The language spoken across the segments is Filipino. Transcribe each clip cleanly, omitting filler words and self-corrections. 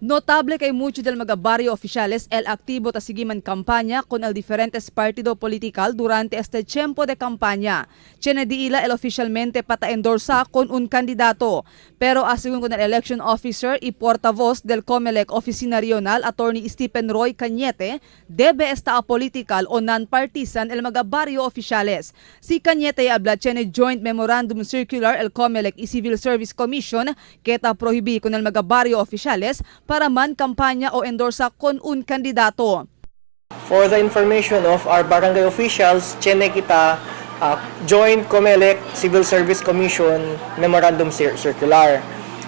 Notable kay muchos del mga barrio oficiales el activo ta sigiman campaña con el diferentes partido political durante este tiempo de campaña. Tiene diila el oficialmente pata-endorsa con un candidato. Pero asegun con el election officer y portavoz del COMELEC Oficina Regional, Attorney Stephen Roy Cañete, debe esta apolitical o non-partisan el mga barrio oficiales. Si Cañete habla tiene joint memorandum circular el COMELEC y Civil Service Commission que ta prohibí con el mga barrio oficiales para man kampanya o endorsa con un kandidato. For the information of our barangay officials, tiene kita Joint COMELEC Civil Service Commission Memorandum Circular.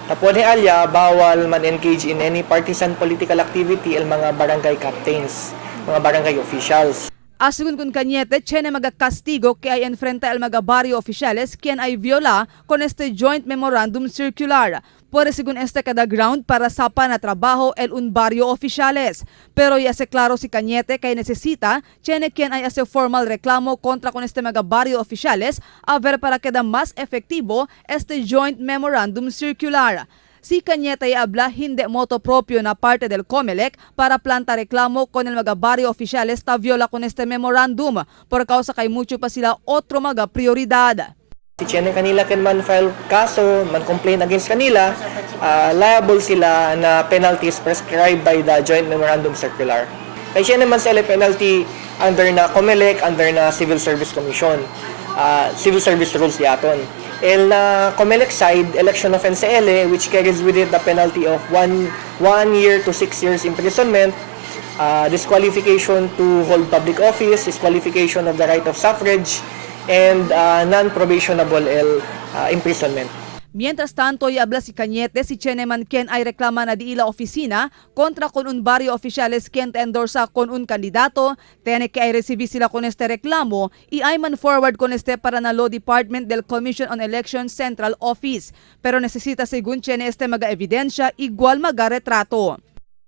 Tapos ni alya, bawal man engage in any partisan political activity el mga barangay captains, mga barangay officials. Asegun kun Cañete, tiene mga castigo que ay enfrenta el mga barrio oficiales quien ay viola con este Joint Memorandum Circular. Puede según este cada ground para sapa na trabajo el un barrio oficiales. Pero ya se claro si Cañete kay necesita, tiene quien ay hace formal reclamo contra con este mga barrio oficiales a ver para queda más efectivo este Joint Memorandum Circular. Si Cañete ay habla hindi moto propio na parte del COMELEC para planta reklamo con el mga barrio oficiales ta viola con este memorandum por causa kay mucho pa sila otro mga prioridad. Si tiene kanila can man file kaso, man complain against kanila, liable sila na penalties prescribed by the Joint Memorandum Circular. Kaya tiene man sila penalty under na COMELEC, under na Civil Service Commission, Civil Service Rules yaton. El na COMELEC side, election offense ele, which carries with it the penalty of 1 year to 6 years imprisonment, disqualification to hold public office, disqualification of the right of suffrage, and non-probationable imprisonment. Mientras tanto, y habla si Cañete, si Cheneman quien ay reklama na di ila oficina contra con un barrio oficiales quien te endorsa con un candidato, tiene que ay recibir sila con este reklamo y ay man forward con este para na Law Department del Commission on Elections Central Office. Pero necesita según Chene este mga ebidensya igual mga retrato.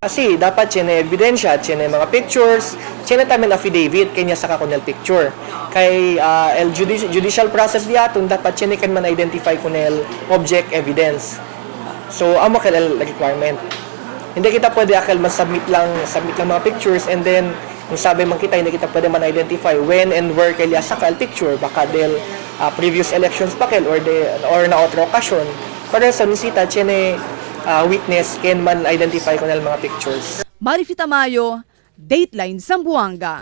Kasi dapat tiene ebidensya, tiene mga pictures, tiene tamin affidavit kanya sa kakunel picture. Kay el judicial process diaton dapat tiene kan man identify kunel object evidence. So amo kel requirement. Hindi kita pwede akal man submit lang mga pictures and then kung sabi man kita hindi kita pwede man identify when and where kay sa kal picture baka del previous elections pa kel or na otro okasyon. Pero sa nisita tiene witness can man identify kunel mga pictures. Marifita Mayo, Dateline Zamboanga.